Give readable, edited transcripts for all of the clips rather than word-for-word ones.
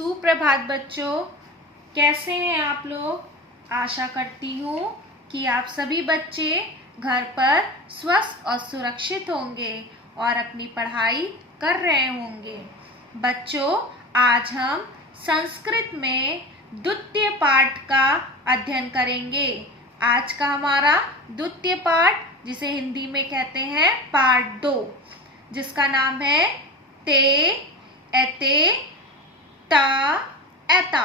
सुप्रभात बच्चों, कैसे हैं आप लोग। आशा करती हूँ कि आप सभी बच्चे घर पर स्वस्थ और सुरक्षित होंगे और अपनी पढ़ाई कर रहे होंगे। बच्चों, आज हम संस्कृत में द्वितीय पाठ का अध्ययन करेंगे। आज का हमारा द्वितीय पाठ, जिसे हिंदी में कहते हैं पाठ 2, जिसका नाम है ते एते ता एता।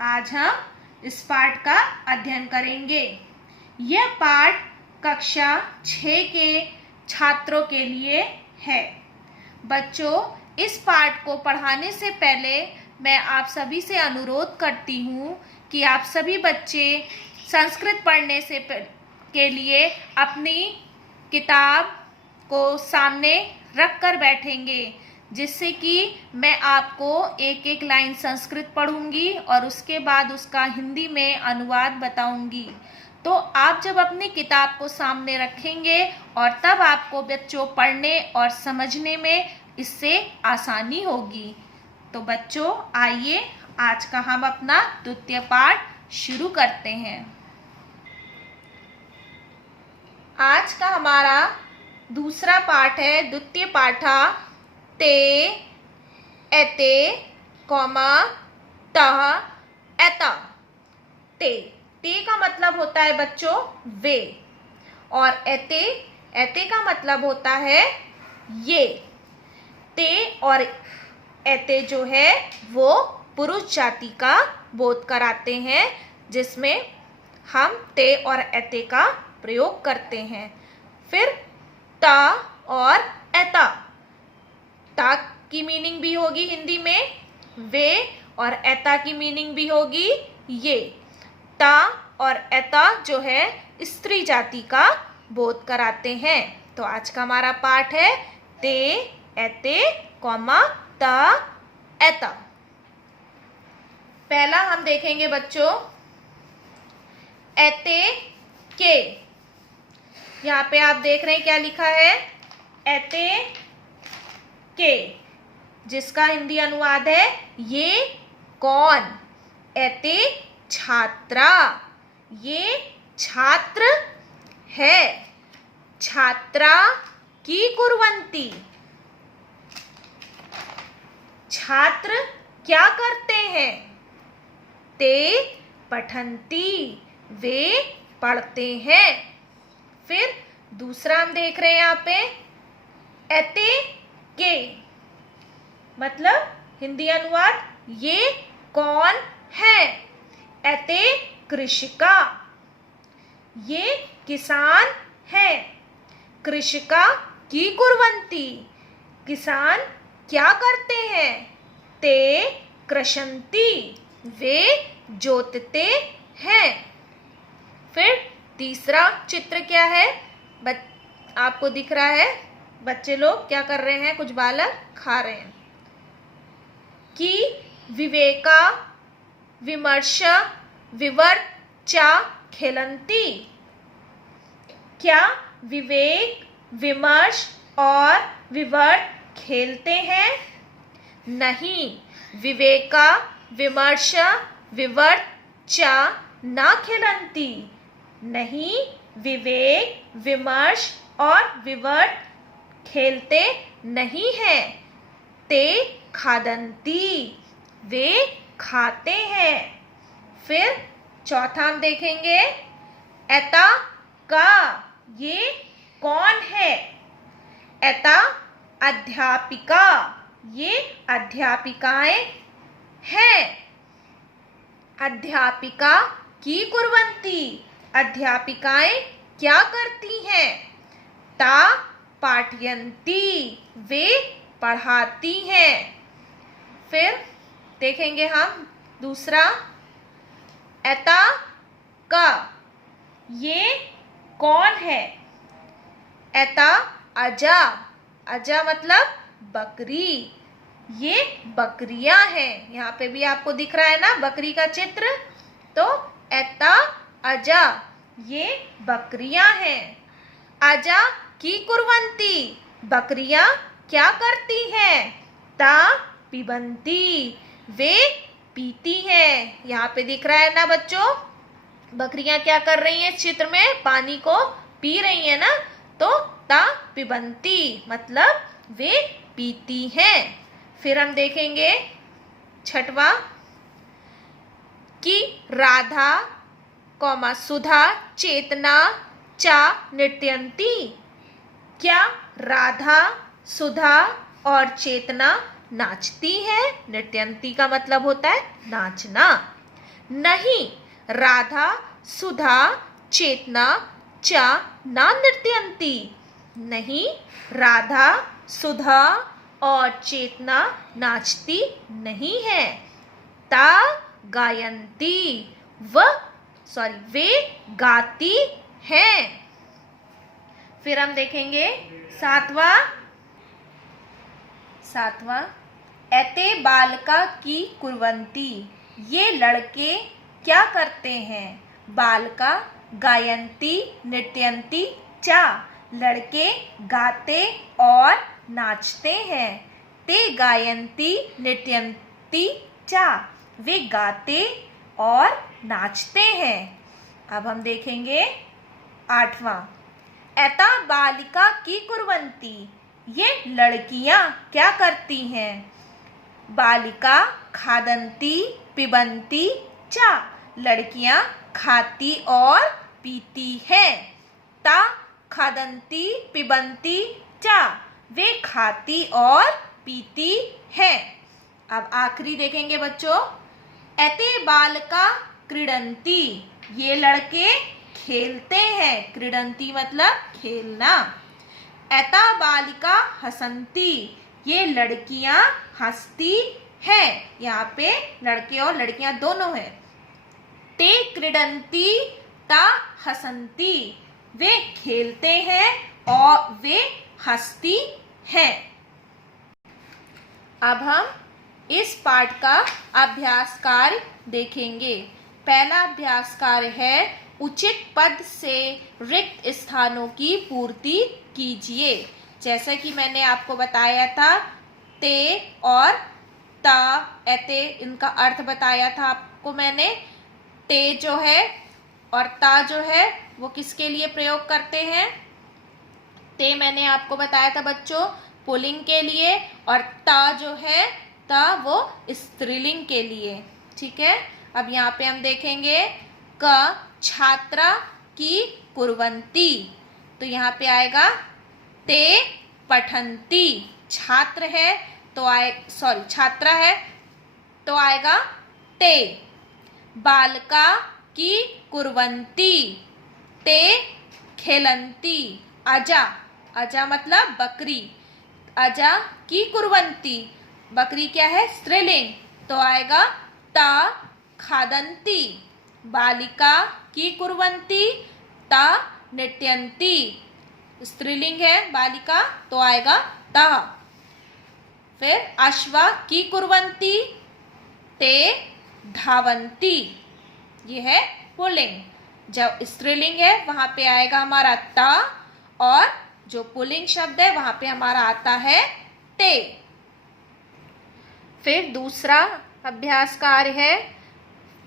आज हम इस पाठ का अध्ययन करेंगे। यह पाठ कक्षा 6 के छात्रों के लिए है। बच्चों, इस पाठ को पढ़ाने से पहले मैं आप सभी से अनुरोध करती हूँ कि आप सभी बच्चे संस्कृत पढ़ने से के लिए अपनी किताब को सामने रख कर बैठेंगे, जिससे कि मैं आपको एक एक लाइन संस्कृत पढ़ूंगी और उसके बाद उसका हिंदी में अनुवाद बताऊंगी। तो आप जब अपनी किताब को सामने रखेंगे और तब आपको बच्चों पढ़ने और समझने में इससे आसानी होगी। तो बच्चों, आइए आज का हम अपना द्वितीय पाठ शुरू करते हैं। आज का हमारा दूसरा पाठ है द्वितीय पाठा ते एते तः एता। ते का मतलब होता है बच्चों वे, और एते का मतलब होता है ये। ते और एते जो है वो पुरुष जाति का बोध कराते हैं, जिसमें हम ते और एते का प्रयोग करते हैं। फिर ता और एता, ता की मीनिंग भी होगी हिंदी में वे, और एता की मीनिंग भी होगी ये। ता और एता जो है स्त्री जाति का बोध कराते हैं। तो आज का हमारा पाठ है ते एते ता एता। पहला हम देखेंगे बच्चों एते के। यहाँ पे आप देख रहे हैं क्या लिखा है, एते के, जिसका हिंदी अनुवाद है ये कौन। एते छात्रा, ये छात्र है। छात्रा की कुर्वन्ति, छात्र क्या करते हैं। ते पठन्ति, वे पढ़ते हैं। फिर दूसरा हम देख रहे हैं यहाँ पे एते के, मतलब हिंदी अनुवाद ये कौन है। एते कृषिका, ये किसान है। कृषिका की कुर्वन्ति, किसान क्या करते हैं। ते कृषन्ति, वे जोतते हैं। फिर तीसरा चित्र क्या है, आपको दिख रहा है बच्चे लोग क्या कर रहे हैं, कुछ बालक खा रहे हैं। कि विवेका विमर्श विवर्त चा खेलन्ति, क्या विवेक विमर्श और विवर्त खेलते हैं। नहीं, विवेका विमर्श विवर्त चा न खेलन्ति, नहीं विवेक विमर्श और विवर्त खेलते नहीं हैं। ते खादन्ति, वे खाते हैं। फिर चौथा हम देखेंगे एता का, ये कौन है। एता अध्यापिका, ये अध्यापिकाएं हैं। अध्यापिका की कुर्वन्ति, अध्यापिकाएं क्या करती हैं। ता पाठयन्ति, वे पढ़ाती हैं। फिर देखेंगे हम दूसरा एता का, ये कौन है। एता अजा, अजा मतलब बकरी, ये बकरियां हैं। यहाँ पे भी आपको दिख रहा है ना बकरी का चित्र। तो एता अजा, ये बकरियां हैं। अजा की कुर्वन्ति, बकरियां क्या करती हैं। ता पिबन्ति, वे पीती हैं। यहाँ पे दिख रहा है ना बच्चों, बकरियां क्या कर रही हैं इस चित्र में, पानी को पी रही हैं ना। तो ता पिबंती मतलब वे पीती हैं। फिर हम देखेंगे छठवां कि राधा कौमा सुधा चेतना चा नृत्यंती। क्या राधा सुधा और चेतना नाचती है? नृत्यंती का मतलब होता है नाचना। नहीं, राधा सुधा चेतना चा ना नृत्यंती। नहीं, राधा सुधा और चेतना नाचती नहीं है। ता गायंती वे गाती हैं। फिर हम देखेंगे सातवां एते बालका की कुर्वंती। ये लड़के क्या करते हैं? बालका गायंती नृत्यंती चा। लड़के गाते और नाचते हैं। ते गायंती नृत्यंती चा। वे गाते और नाचते हैं। अब हम देखेंगे आठवां एता बालिका की कुर्वंती। ये लड़कियां क्या करती हैं? बालिका खादंती पिबंती चा। लड़कियां खाती और पीती हैं। ता खादंती पिबंती चा। वे खाती और पीती हैं। अब आखिरी देखेंगे बच्चों, एते बालका क्रीडंती। ये लड़के खेलते हैं। क्रीडंती मतलब खेलना। एता बालिका हसंती। ये लड़कियां हंसती हैं। यहाँ पे लड़के और लड़कियां दोनों हैं। ते क्रीडंती ता हसंती। वे खेलते हैं और वे हंसती हैं। अब हम इस पाठ का अभ्यास कार्य देखेंगे। पहला अभ्यास कार्य है उचित पद से रिक्त स्थानों की पूर्ति कीजिए। जैसा कि मैंने आपको बताया था, ते और ता एते इनका अर्थ बताया था आपको मैंने। ते जो है और ता जो है वो किसके लिए प्रयोग करते हैं? ते मैंने आपको बताया था बच्चों पुल्लिंग के लिए, और ता जो है ता वो स्त्रीलिंग के लिए। ठीक है, अब यहाँ पे हम देखेंगे क छात्रा की कुर्वंती। तो यहाँ पे आएगा ते पठंती। छात्र है तो छात्रा है तो आएगा ते। बालका की कुर्वंती ते खेलंती। अजा, अजा मतलब बकरी। अजा की कुर्वंती, बकरी क्या है? स्त्रीलिंग, तो आएगा ता खादंती। बालिका की कुर्वंती ता नृत्यंती। स्त्रीलिंग है बालिका, तो आएगा ता। फिर अश्वा की कुर्वंती ते धावंती। ये है पुल्लिंग। जब स्त्रीलिंग है वहां पे आएगा हमारा ता, और जो पुल्लिंग शब्द है वहां पे हमारा आता है ते। फिर दूसरा अभ्यास कार्य है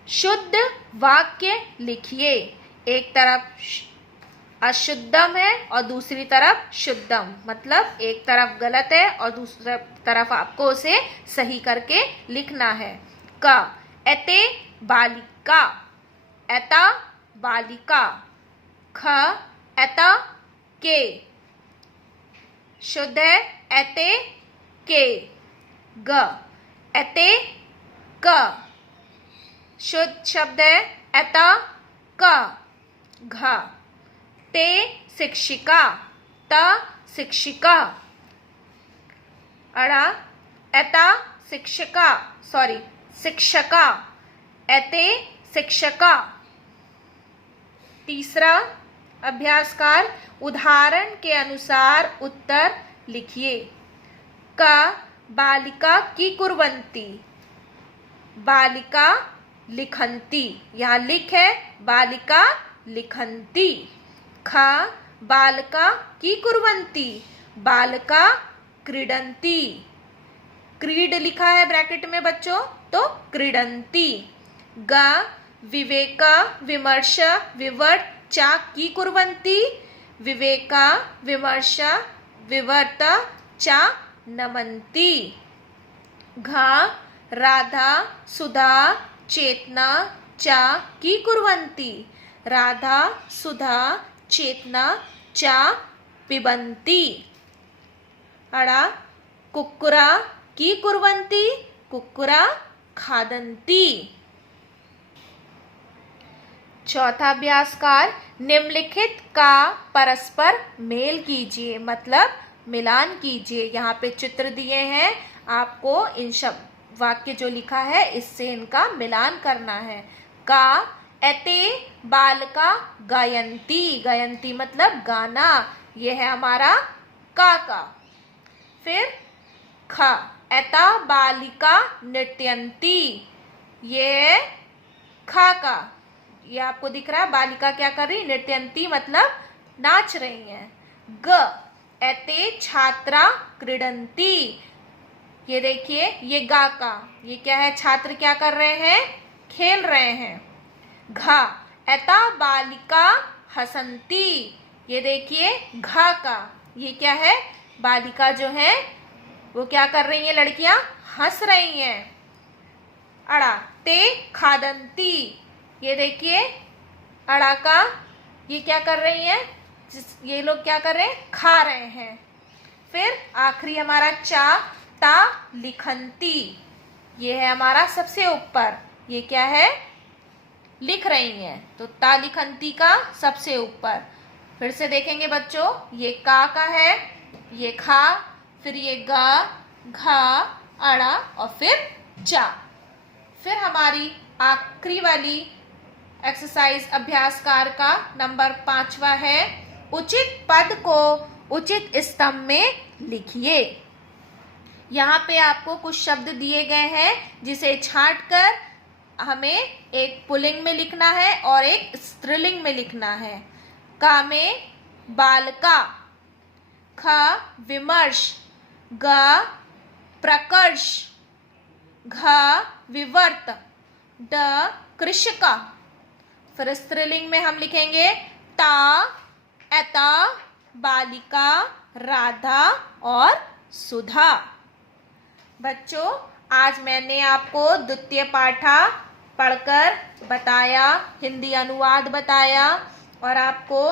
शुद्ध वाक्य लिखिए। एक तरफ अशुद्धम है और दूसरी तरफ शुद्धम, मतलब एक तरफ गलत है और दूसरी तरफ आपको उसे सही करके लिखना है। क एते बालिका, एता बालिका। ख एता के, शुद्ध है एते के। ग एते क, शुद्ध शब्द है एता क। घ ते शिक्षिका त शिक्षिका। अड़ा एता शिक्षिका शिक्षका एते शिक्षका। तीसरा अभ्यासकार उदाहरण के अनुसार उत्तर लिखिए। क बालिका की कुर्वंती, बालिका लिखंती। यहाँ लिख है, बालिका लिखंती। ख बालिका की कुर्वंती, बालिका क्रीडंती। क्रीड लिखा है ब्रैकेट में बच्चों, तो क्रीडन्ति। ग विवेक विमर्श विवर्त चा की कुर्वन्ति, विवेक विमर्श विवर्त चा नमन्ति। घ राधा सुधा चेतना चा की कुर्वन्ति, राधा सुधा चेतना चा पिबन्ति। अड़ा कुक्कुरा की कुर्वन्ति, कुक्कुरा खादन्ति। चौथा अभ्यासकार निम्नलिखित का परस्पर मेल कीजिए, मतलब मिलान कीजिए। यहाँ पे चित्र दिए हैं, आपको इन शब्द वाक्य जो लिखा है इससे इनका मिलान करना है। का एते बालका गायन्ति, गायन्ति मतलब गाना, ये है हमारा का। फिर ख एता बालिका नृत्यन्ति, ये खा का, ये आपको दिख रहा है बालिका क्या कर रही, नृत्यन्ति मतलब नाच रही हैं। ग एते छात्रा क्रीडन्ति, ये देखिए ये गा का, ये क्या है, छात्र क्या कर रहे हैं, खेल रहे हैं। घा एता बालिका हसन्ति, ये देखिए घा का, ये क्या है, बालिका जो है वो क्या कर रही हैं, लड़कियां हंस रही हैं। अड़ा ते खादन्ति, ये देखिए अड़ा का, ये क्या कर रही हैं, ये लोग क्या कर रहे हैं, खा रहे हैं। फिर आखिरी हमारा चा ता लिखन्ति, ये है हमारा सबसे ऊपर, ये क्या है, लिख रही हैं, तो ता लिखन्ति का सबसे ऊपर। फिर से देखेंगे बच्चों, ये का है, ये खा, फिर ये गा घा अड़ा और फिर चा। फिर हमारी आखिरी वाली एक्सरसाइज अभ्यासकार का नंबर 5वां है, उचित पद को उचित स्तंभ में लिखिए। यहाँ पे आपको कुछ शब्द दिए गए हैं जिसे छांटकर हमें एक पुल्लिंग में लिखना है और एक स्त्रीलिंग में लिखना है। का में बालका, ख विमर्श, ग प्रकर्ष, घ विवर्त, ड कृषिका। फिर स्त्रीलिंग में हम लिखेंगे ता एता बालिका राधा और सुधा। बच्चों आज मैंने आपको द्वितीय पाठा पढ़कर बताया, हिंदी अनुवाद बताया और आपको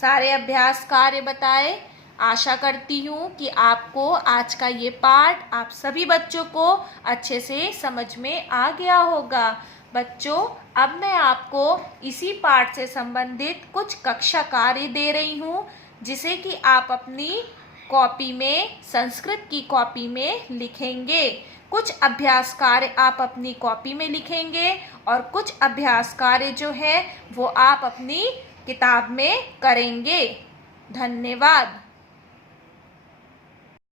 सारे अभ्यास कार्य बताए। आशा करती हूँ कि आपको आज का ये पाठ आप सभी बच्चों को अच्छे से समझ में आ गया होगा। बच्चों अब मैं आपको इसी पाठ से संबंधित कुछ कक्षा कार्य दे रही हूँ जिसे कि आप अपनी कॉपी में, संस्कृत की कॉपी में लिखेंगे। कुछ अभ्यास कार्य आप अपनी कॉपी में लिखेंगे और कुछ अभ्यास कार्य जो है वो आप अपनी किताब में करेंगे। धन्यवाद।